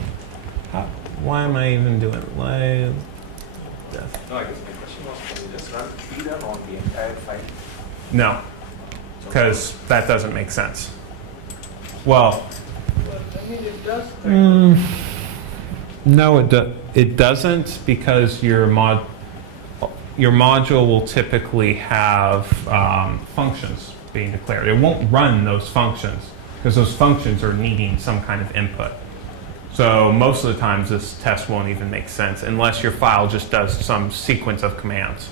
why am I even doing it? No, I guess my question was, can you just run prun on the entire file? No, because that doesn't make sense. Well, I mean, it does. No, it doesn't, because your module will typically have functions being declared. It won't run those functions, because those functions are needing some kind of input. So most of the times this test won't even make sense unless your file just does some sequence of commands.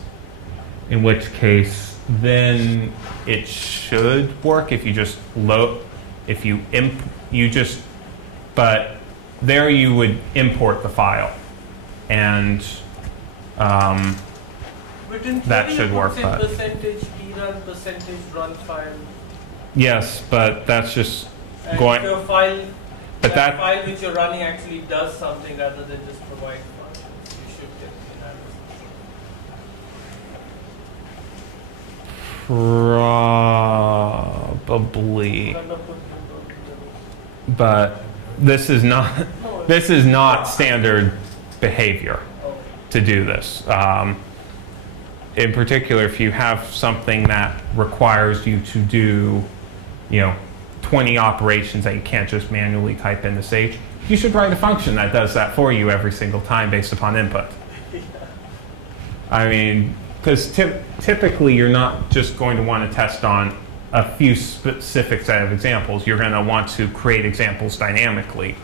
In which case, then it should work if you just load, but there you would import the file, and that should work. But percentage prun, percentage run file. Yes, but that's just and going. If your file, but that file which you're running actually does something rather than just provide functions, you should definitely have probably. But this is not standard behavior. to do this. In particular, if you have something that requires you to do, 20 operations that you can't just manually type into Sage, you should write a function that does that for you every single time based upon input. I mean, because typically you're not just going to want to test on a few specific set of examples. You're going to want to create examples dynamically.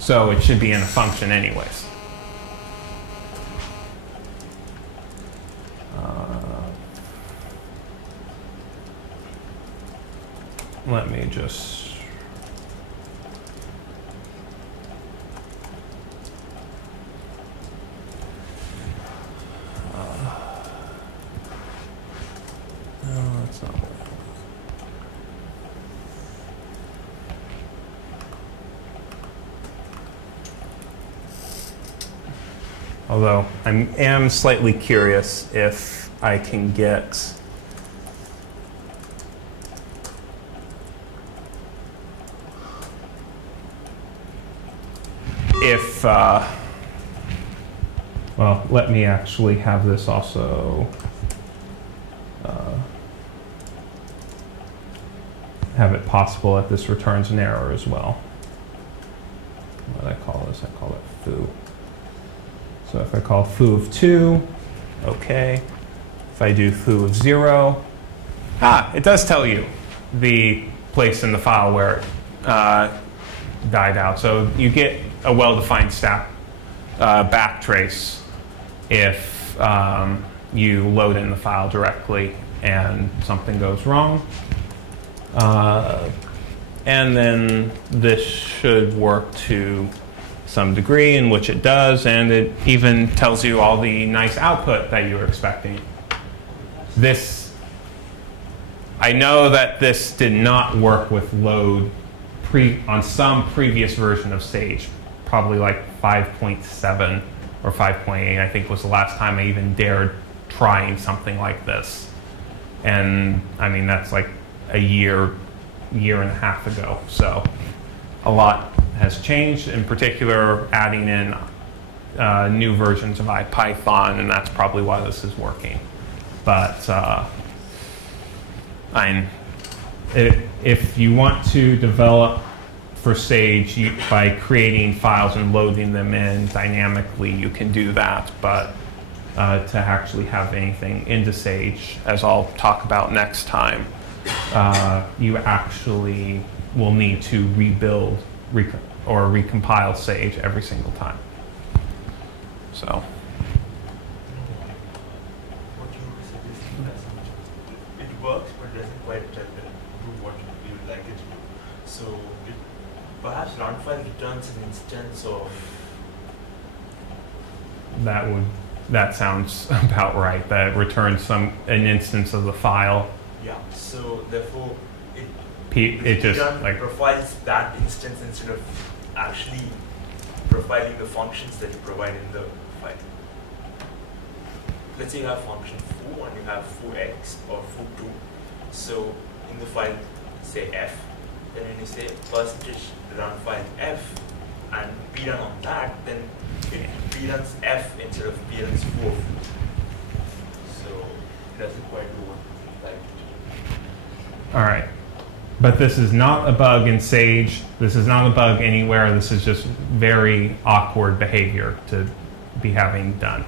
So it should be in a function anyways. Let me just... no, that's not what I want. Although I am slightly curious if I can get well, let me actually have this also have it possible that this returns an error as well. What do I call this? I call it foo. So if I call foo of 2, okay. If I do foo of 0, it does tell you the place in the file where it died out. So you get a well-defined stack backtrace if you load in the file directly and something goes wrong. And then this should work to some degree, in which it does, and it even tells you all the nice output that you were expecting. This, I know that this did not work with load on some previous version of Sage, probably like 5.7 or 5.8, I think was the last time I even dared trying something like this. And I mean, that's like a year and a half ago. So a lot has changed, in particular adding in new versions of IPython, and that's probably why this is working. But if you want to develop for Sage by creating files and loading them in dynamically, you can do that. But to actually have anything into Sage, as I'll talk about next time, you actually will need to rebuild or recompile Sage every single time. So. What you were suggesting, it works, but doesn't quite do what you would like it to do. So it perhaps runtime returns an instance of. That sounds about right. That it returns an instance of the file. Yeah. So therefore, it just like profiles that instance instead of actually profiling the functions that you provide in the file. Let's say you have function foo and you have foo(x) or foo2. So in the file, say f, then when you say %run file f and prun on that, then it pruns f instead of pruns foo. So it doesn't quite do what you like it to do. All right. But this is not a bug in Sage. This is not a bug anywhere. This is just very awkward behavior to be having done.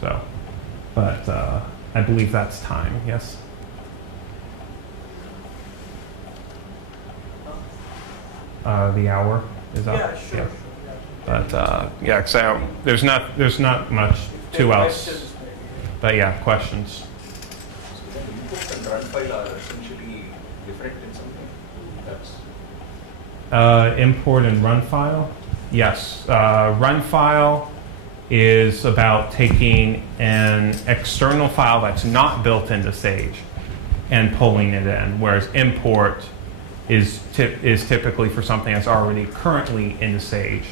So, but I believe that's time, yes? The hour is up. Yeah, sure. Yeah. Sure, yeah. But yeah, so there's not much to else. Questions, maybe. But yeah, questions. Import and run file are essentially different in something. That's Import and run file? Yes. Run file is about taking an external file that's not built into Sage and pulling it in, whereas import is typically for something that's already currently in Sage,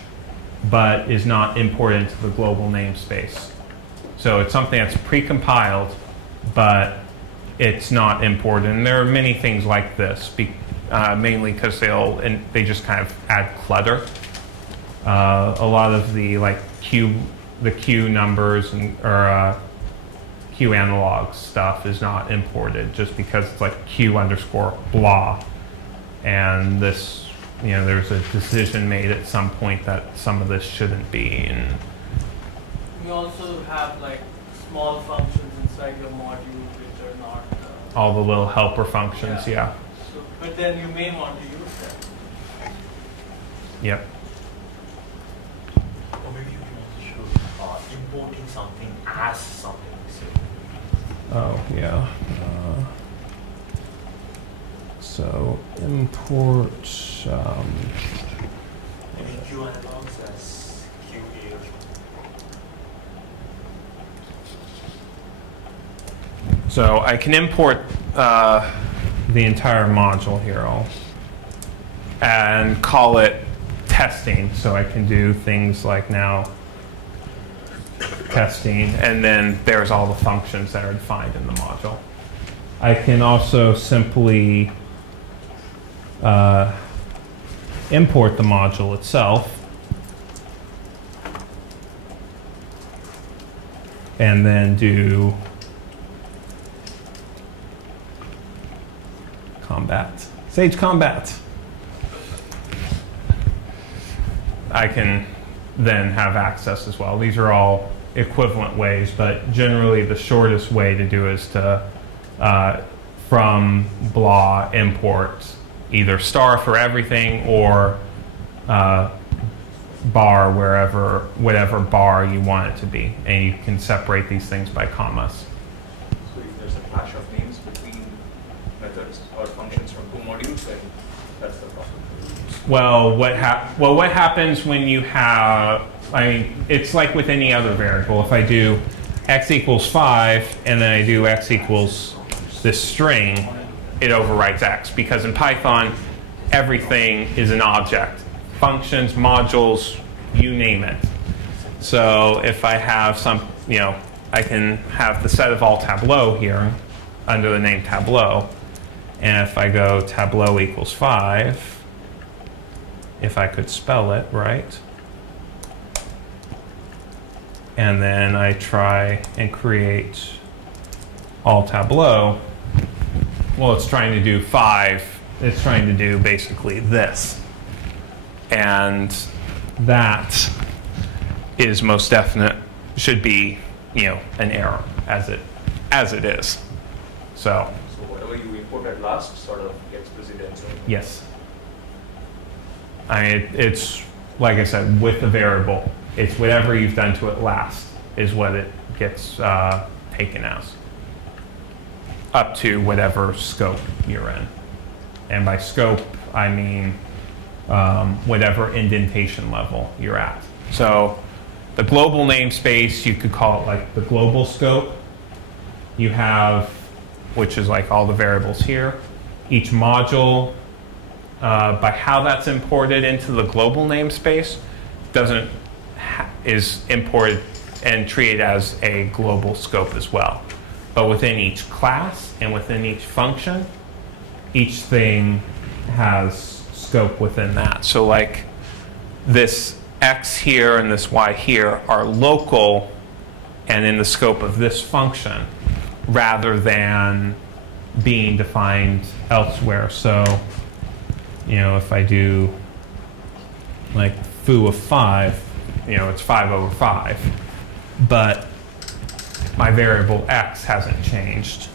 but is not imported into the global namespace. So it's something that's precompiled, but it's not imported. And there are many things like this, mainly because they just kind of add clutter. A lot of the like Q numbers or Q analog stuff is not imported just because it's like Q underscore blah, and this, you know, there's a decision made at some point that some of this shouldn't be. And you also have like small functions inside your module which are not all the little helper functions, yeah. So, but then you may want to use them. Yep. Or maybe you can also show importing something as something. Oh, yeah. So import. Maybe Q analogs as QA or something. So I can import the entire module here and call it testing. So I can do things like now testing, and then there's all the functions that are defined in the module. I can also simply import the module itself and then do combat. Sage combat. I can then have access as well. These are all equivalent ways, but generally the shortest way to do is to from blah import either star for everything or bar whatever bar you want it to be, and you can separate these things by commas. So if there's a clash of names between methods or functions from two modules, then that's the problem. Well, what happens when you have, I mean, it's like with any other variable. If I do x equals 5 and then I do x equals this string, it overwrites x, because in Python everything is an object. Functions, modules, you name it. So if I have some, you know, I can have the set of all Tableau here under the name Tableau, and if I go Tableau equals 5, if I could spell it right, and then I try and create all Tableau, well, it's trying to do 5. It's trying to do basically this. And that is most definite, should be, you know, an error as it is. So whatever you imported last sort of gets precedence. Yes. I mean, it's, like I said, with the variable, it's whatever you've done to it last is what it gets taken as, up to whatever scope you're in. And by scope, I mean whatever indentation level you're at. So the global namespace, you could call it like the global scope. You have, which is like all the variables here. Each module, by how that's imported into the global namespace, is imported and treated as a global scope as well. But within each class and within each function, each thing has scope within that. So like this x here and this y here are local and in the scope of this function rather than being defined elsewhere. So, you know, if I do like foo of 5, you know, it's 5 over 5, but my variable x hasn't changed,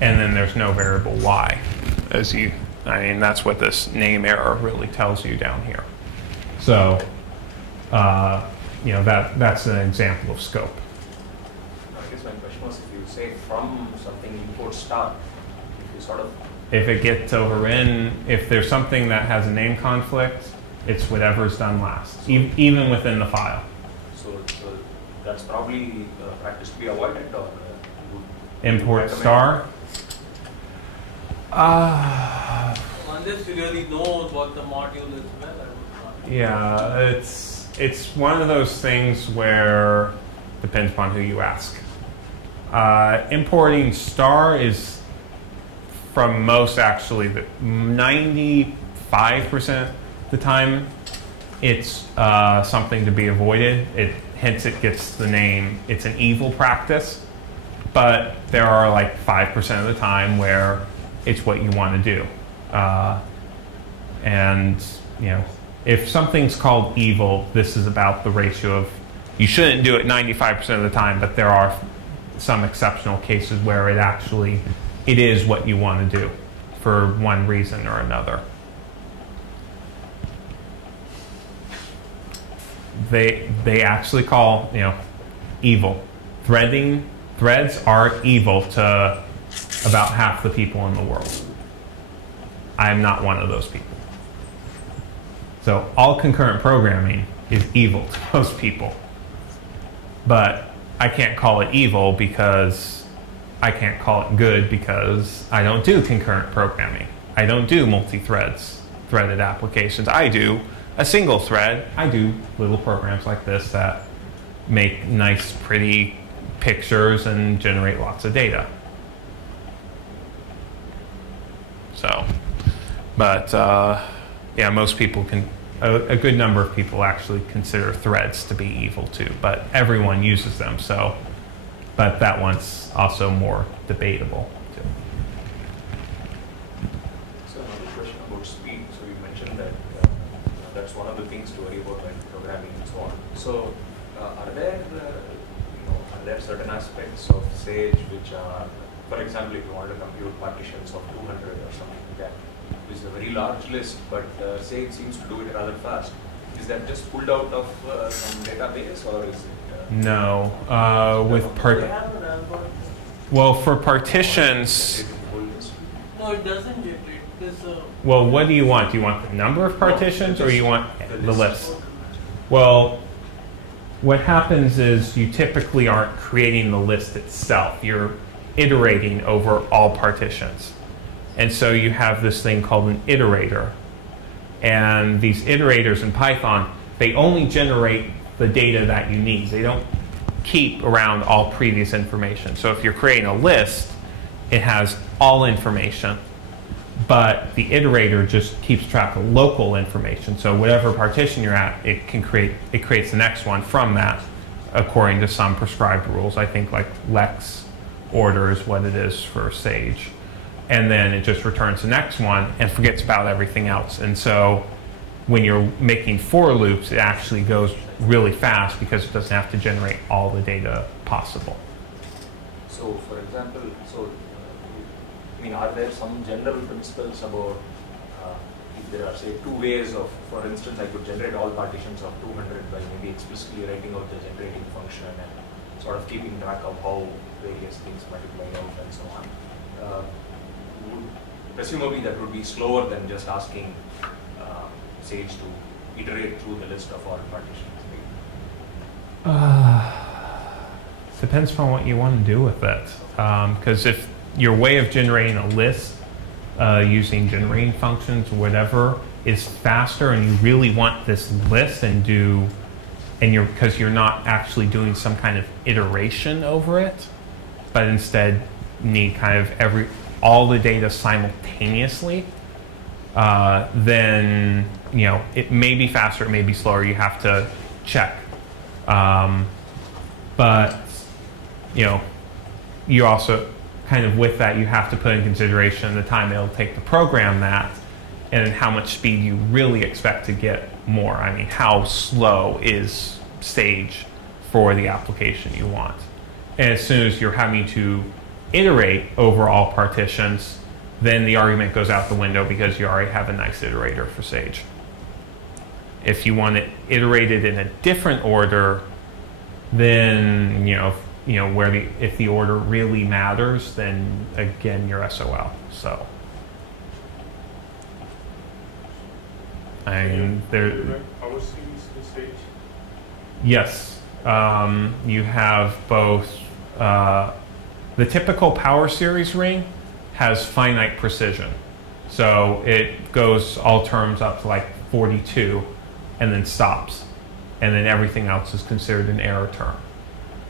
and then there's no variable y. I mean, that's what this name error really tells you down here. So, you know, that's an example of scope. I guess my question was, if you say from something import star, if you sort of... If it gets if there's something that has a name conflict, it's whatever's done last, even within the file. So that's probably practice to be avoided, or import star? Unless you really know what the module is well, I would not. Yeah, it's one of those things where depends upon who you ask. Importing star is, from most, actually, 95% of the time, it's something to be avoided. Hence it gets the name, it's an evil practice, but there are like 5% of the time where it's what you want to do. And you know, if something's called evil, this is about the ratio of, you shouldn't do it 95% of the time, but there are some exceptional cases where it is what you want to do for one reason or another. They actually call, you know, evil. Threads are evil to about half the people in the world. I am not one of those people. So all concurrent programming is evil to most people. But I can't call it evil because I can't call it good because I don't do concurrent programming. I don't do threaded applications. I do a single thread. I do little programs like this that make nice, pretty pictures and generate lots of data. So, but yeah, most people a good number of people actually consider threads to be evil too, but everyone uses them, so, but that one's also more debatable too. So another question about speed. So you mentioned that that's one of the things to worry about when programming and so on. So are there certain aspects of Sage which are, for example, if you want to compute partitions of 200 or something like that, which is a very large list, but Sage seems to do it rather fast. Is that just pulled out of some database, or is it? No, well, for partitions. No, it doesn't generate. Well, what do you want? Do you want the number of partitions, or you want the list? Well, what happens is you typically aren't creating the list itself. You're iterating over all partitions. And so you have this thing called an iterator. And these iterators in Python, they only generate the data that you need. They don't keep around all previous information. So if you're creating a list, it has all information. But the iterator just keeps track of local information. So whatever partition you're at, it creates the next one from that according to some prescribed rules. I think like Lex order is what it is for Sage. And then it just returns the next one and forgets about everything else. And so when you're making for loops, it actually goes really fast because it doesn't have to generate all the data possible. So for example, I mean, are there some general principles about if there are, say, two ways of, for instance, I could generate all partitions of 200 by maybe explicitly writing out the generating function and sort of keeping track of how various things multiply out and so on. Presumably that would be slower than just asking Sage to iterate through the list of all partitions. Depends upon what you want to do with it. Because if your way of generating a list using generating functions or whatever is faster, and you really want this list because you're not actually doing some kind of iteration over it, but instead need kind of all the data simultaneously, then it may be faster, it may be slower. You have to check, but you also kind of with that you have to put in consideration the time it'll take to program that, and how much speed you really expect to get more. I mean, how slow is Sage for the application you want? And as soon as you're having to iterate over all partitions, then the argument goes out the window because you already have a nice iterator for Sage. If you want it iterated in a different order, then if the order really matters, then again you're SOL. So there power series in Sage? Yes, you have both. The typical power series ring has finite precision. So it goes all terms up to like 42 and then stops. And then everything else is considered an error term.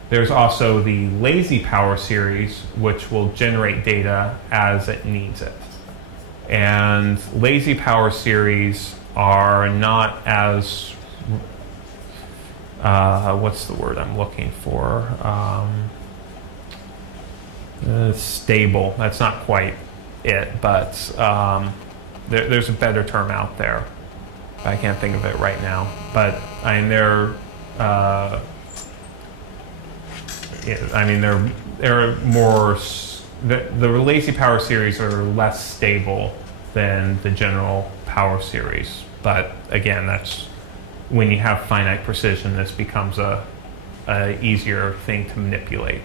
There's also the lazy power series, which will generate data as it needs it. And lazy power series are not as what's the word I'm looking for? Stable. That's not quite it, but there's a better term out there. I can't think of it right now. But I mean, they're more. The lazy power series are less stable than the general power series. But again, that's when you have finite precision. This becomes a easier thing to manipulate.